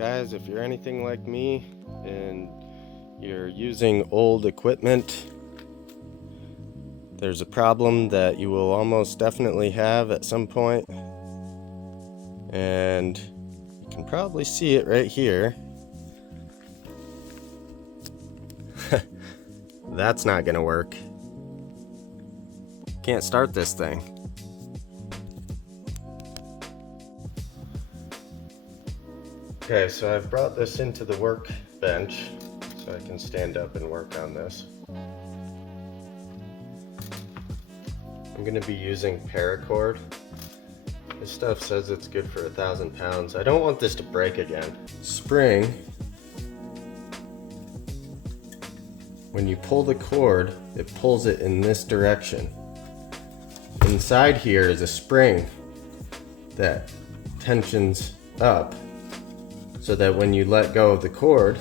Guys, if you're anything like me and you're using old equipment, there's a problem that you will almost definitely have at some point, and you can probably see it right here. That's not gonna work. Can't start this thing. Okay, so I've brought this into the workbench so I can stand up and work on this. I'm going to be using paracord. This stuff says it's good for 1,000 pounds. I don't want this to break again. Spring, when you pull the cord, it pulls it in this direction. Inside here is a spring that tensions up, so that when you let go of the cord,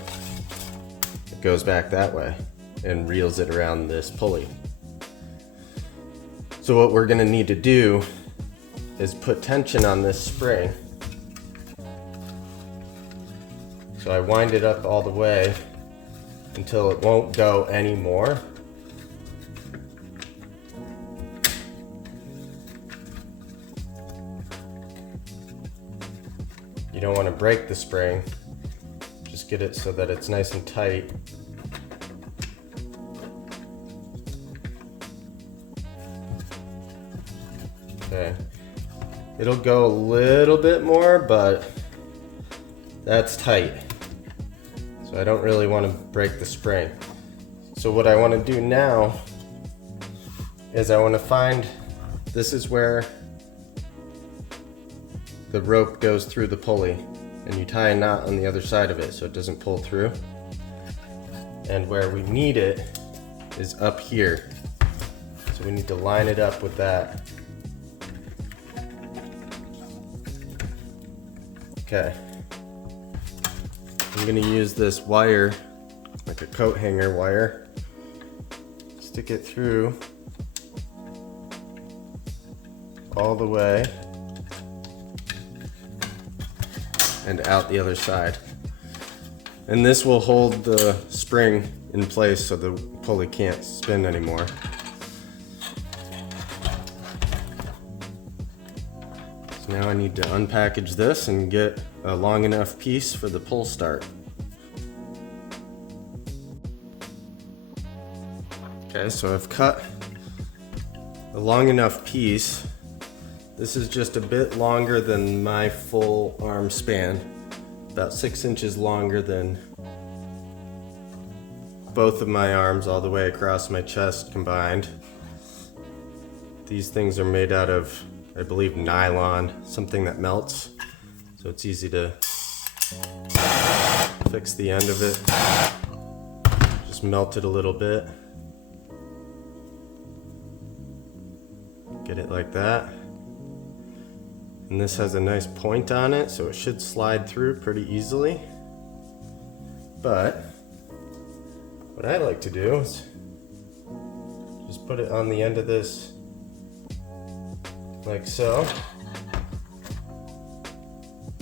it goes back that way and reels it around this pulley. So what we're gonna need to do is put tension on this spring. So I wind it up all the way until it won't go anymore. You don't want to break the spring, just get it so that it's nice and tight. Okay, it'll go a little bit more, but that's tight. So I don't really want to break the spring. So what I want to do now is I want to find, this is where the rope goes through the pulley, and you tie a knot on the other side of it so it doesn't pull through. And where we need it is up here. So we need to line it up with that. Okay. I'm gonna use this wire, like a coat hanger wire. Stick it through all the way and out the other side. And this will hold the spring in place so the pulley can't spin anymore. So now I need to unpackage this and get a long enough piece for the pull start. Okay, so I've cut a long enough piece. This is just a bit longer than my full arm span, about 6 inches longer than both of my arms all the way across my chest combined. These things are made out of, I believe, nylon, something that melts, so it's easy to fix the end of it. Just melt it a little bit. Get it like that. And this has a nice point on it, so it should slide through pretty easily. But what I like to do is just put it on the end of this like so,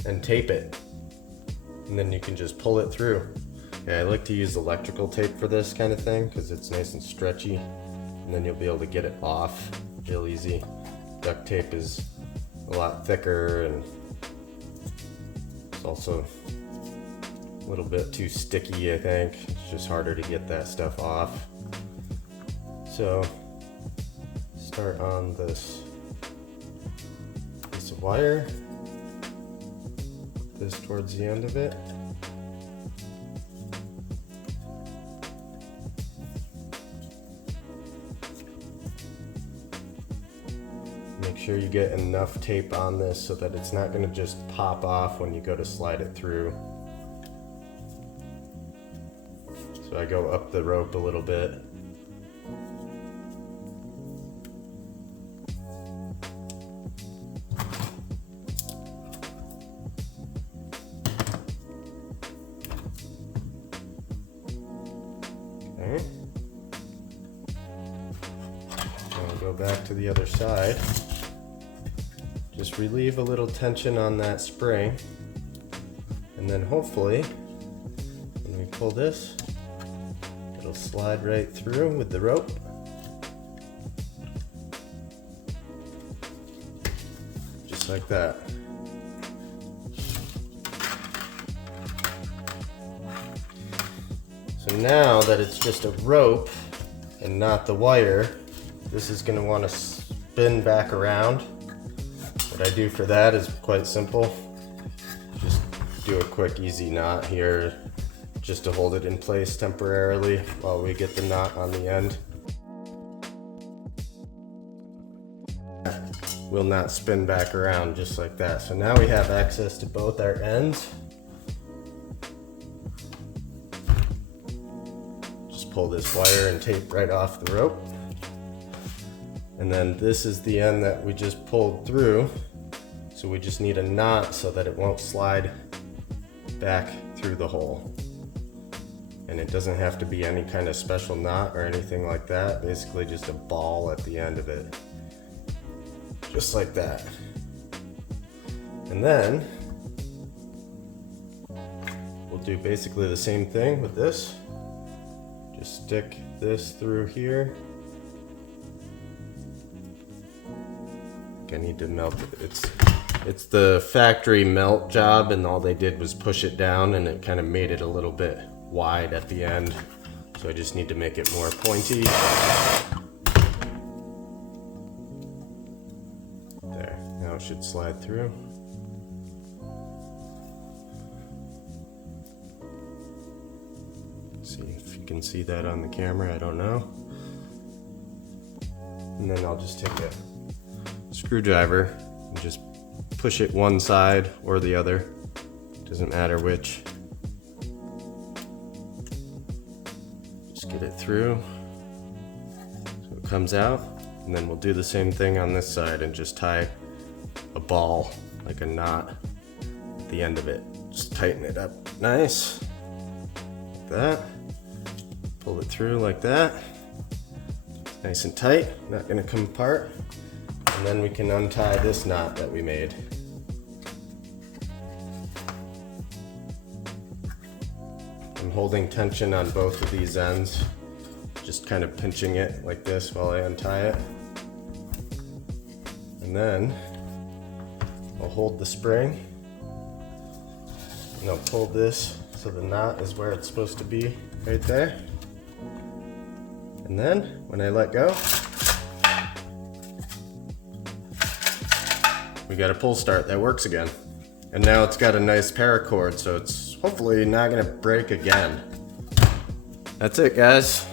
and tape it. And then you can just pull it through. Yeah, I like to use electrical tape for this kind of thing because it's nice and stretchy, and then you'll be able to get it off real easy. Duct tape is a lot thicker, and it's also a little bit too sticky, I think. It's just harder to get that stuff off. So start on this piece of wire, this towards the end of it. Make sure you get enough tape on this so that it's not going to just pop off when you go to slide it through. So I go up the rope a little bit. Okay. I'll go back to the other side. Just relieve a little tension on that spring. And then hopefully, when we pull this, it'll slide right through with the rope. Just like that. So now that it's just a rope and not the wire, this is going to want to spin back around. What I do for that is quite simple. Just do a quick easy knot here just to hold it in place temporarily while we get the knot on the end. Will not spin back around just like that. So now we have access to both our ends. Just pull this wire and tape right off the rope. And then this is the end that we just pulled through. So we just need a knot so that it won't slide back through the hole. And it doesn't have to be any kind of special knot or anything like that. Basically just a ball at the end of it. Just like that. And then we'll do basically the same thing with this. Just stick this through here. I need to melt it. It's the factory melt job, and all they did was push it down and it kind of made it a little bit wide at the end. So I just need to make it more pointy. There, now it should slide through. See if you can see that on the camera, I don't know. And then I'll just take a screwdriver and just push it one side or the other, doesn't matter which. Just get it through so it comes out, and then we'll do the same thing on this side and just tie a ball, like a knot at the end of it. Just tighten it up nice, like that. Pull it through like that, nice and tight, not gonna come apart. And then we can untie this knot that we made. I'm holding tension on both of these ends, just kind of pinching it like this while I untie it. And then I'll hold the spring and I'll pull this so the knot is where it's supposed to be, right there. And then when I let go, we got a pull start that works again. And now it's got a nice paracord, so it's hopefully not gonna break again. That's it, guys.